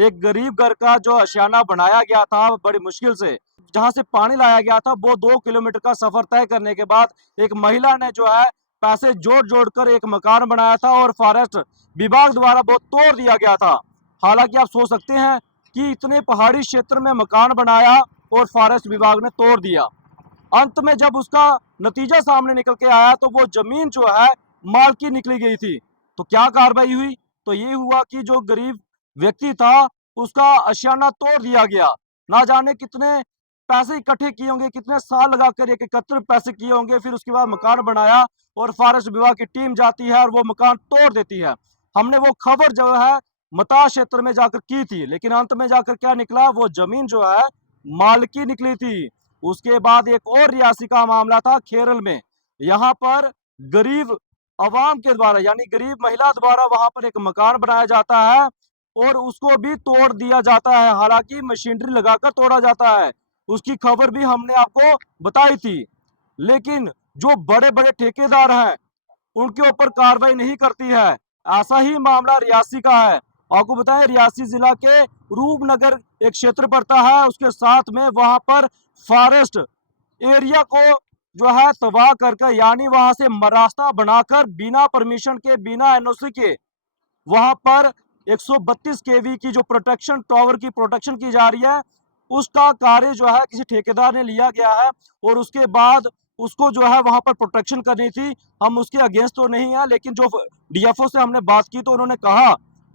एक गरीब घर का जो आशियाना बनाया गया था बड़ी मुश्किल से, जहां से पानी लाया गया था, वो 2 किलोमीटर का सफर तय करने के बाद एक महिला ने जो है पैसे जोड़ जोड़ कर एक मकान बनाया था और फॉरेस्ट विभाग द्वारा वो तोड़ दिया गया था। हालांकि आप सोच सकते हैं कि इतने पहाड़ी क्षेत्र में मकान बनाया और फॉरेस्ट विभाग ने तोड़ दिया। अंत में जब उसका नतीजा सामने निकल के आया तो वो जमीन जो है मालकी निकली गई थी। तो क्या कार्रवाई हुई? तो ये हुआ कि जो गरीब व्यक्ति था उसका आशियाना तोड़ दिया गया। ना जाने कितने पैसे इकट्ठे किए होंगे, कितने साल लगाकर एक एकत्र पैसे किए होंगे, फिर उसके बाद मकान बनाया और फॉरेस्ट विभाग की टीम जाती है और वो मकान तोड़ देती है। हमने वो खबर जो है मता क्षेत्र में जाकर की थी, लेकिन अंत में जाकर क्या निकला, वो जमीन जो है मालकी निकली थी। उसके बाद एक और रियासी का मामला था केरल में। यहाँ पर गरीब अवाम के द्वारा यानी गरीब महिला द्वारा वहां पर एक मकान बनाया जाता है और उसको भी तोड़ दिया जाता है, हालांकि मशीनरी लगाकर तोड़ा जाता है। उसकी खबर भी हमने आपको बताई थी, लेकिन जो बड़े बड़े ठेकेदार हैं उनके ऊपर कार्रवाई नहीं करती है। ऐसा ही मामला रियासी का है। आपको बताएं, रियासी जिला के रूपनगर एक क्षेत्र पड़ता है, उसके साथ में वहां पर फॉरेस्ट एरिया को जो है तबाह करके यानी वहां से रास्ता बनाकर बिना परमिशन के, बिना एनओसी के वहां पर 132 केवी की जो प्रोटेक्शन टावर की प्रोटेक्शन की जा रही है, उसका कार्य जो है किसी ठेकेदार ने लिया गया है और उसके बाद उसको जो है वहां पर प्रोटेक्शन करनी थी। हम उसके अगेंस्ट तो नहीं है, लेकिन जो डीएफओ से हमने बात की तो उन्होंने कहा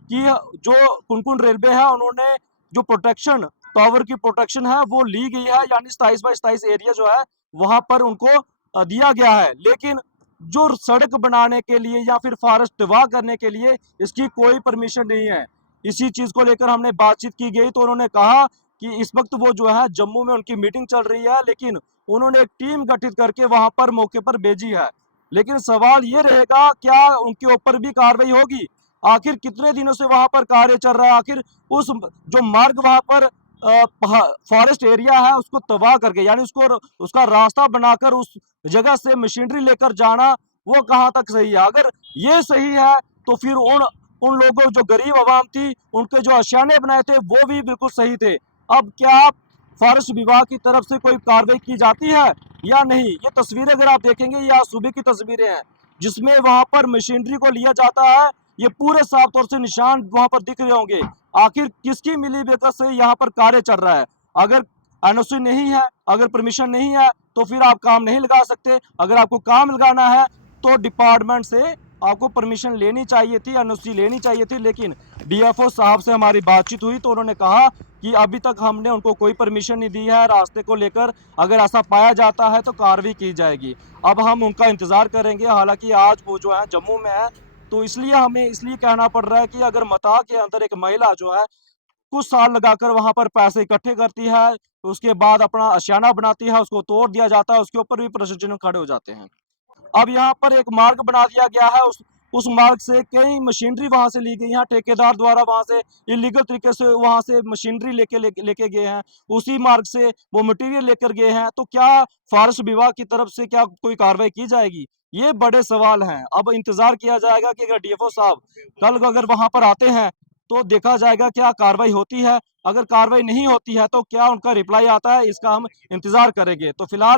कि जो कुनकुन रेलवे है उन्होंने जो प्रोटेक्शन टावर की प्रोटेक्शन है वो ली गई है, यानी 27 बाई 27 एरिया जो है वहां पर उनको दिया गया है, लेकिन जो सड़क बनाने के लिए या फिर फॉरेस्ट तबाह करने के लिए इसकी कोई परमिशन नहीं है। इसी चीज को लेकर हमने बातचीत की गई तो उन्होंने कहा कि इस वक्त वो जो है जम्मू में उनकी मीटिंग चल रही है, लेकिन उन्होंने एक टीम गठित करके वहां पर मौके पर भेजी है। लेकिन सवाल ये रहेगा, क्या उनके ऊपर भी कार्रवाई होगी? आखिर कितने दिनों से वहां पर कार्य चल रहा है? आखिर उस जो मार्ग वहां पर फॉरेस्ट एरिया है उसको तबाह करके यानी उसको उसका रास्ता बनाकर उस जगह से मशीनरी लेकर जाना, वो कहाँ तक सही है? अगर ये सही है तो फिर उन उन लोगों जो गरीब आवाम थी उनके जो आशियाने बनाए थे वो भी बिल्कुल सही थे। अब क्या फॉरेस्ट विभाग की तरफ से कोई कार्रवाई की जाती है या नहीं? ये तस्वीरें अगर आप देखेंगे, ये आज सुबह की तस्वीरें हैं जिसमें वहां पर मशीनरी को लिया जाता है। ये पूरे साफ तौर से निशान वहां पर दिख रहे होंगे। आखिर किसकी मिलीभगत से यहाँ पर कार्य चल रहा है? अगर एनओसी नहीं है, अगर परमिशन नहीं है तो फिर आप काम नहीं लगा सकते। अगर आपको काम लगाना है तो डिपार्टमेंट से आपको परमिशन लेनी चाहिए थी, एनओसी लेनी चाहिए थी। लेकिन डीएफओ साहब से हमारी बातचीत हुई तो उन्होंने कहा कि अभी तक हमने उनको कोई परमिशन नहीं दी है रास्ते को लेकर, अगर ऐसा पाया जाता है तो कार्रवाई की जाएगी। अब हम उनका इंतजार करेंगे। हालांकि आज वो जो है जम्मू में है, तो इसलिए हमें इसलिए कहना पड़ रहा है कि अगर मता के अंदर एक महिला जो है कुछ साल लगाकर वहां पर पैसे इकट्ठे करती है, उसके बाद अपना आशियाना बनाती है, उसको तोड़ दिया जाता है, उसके ऊपर भी प्रशासन खड़े हो जाते हैं। अब यहाँ पर एक मार्ग बना दिया गया है, उस मार्ग से कई मशीनरी वहां से ली गई है, ठेकेदार द्वारा वहां से इलीगल तरीके से वहां से मशीनरी लेके गए हैं, उसी मार्ग से वो मटेरियल लेकर गए हैं। तो क्या फॉरेस्ट विभाग की तरफ से क्या कोई कार्रवाई की जाएगी? ये बड़े सवाल हैं। अब इंतजार किया जाएगा कि अगर डीएफओ साहब कल अगर वहां पर आते हैं तो देखा जाएगा क्या कार्रवाई होती है। अगर कार्रवाई नहीं होती है तो क्या उनका रिप्लाई आता है, इसका हम इंतजार करेंगे। तो फिलहाल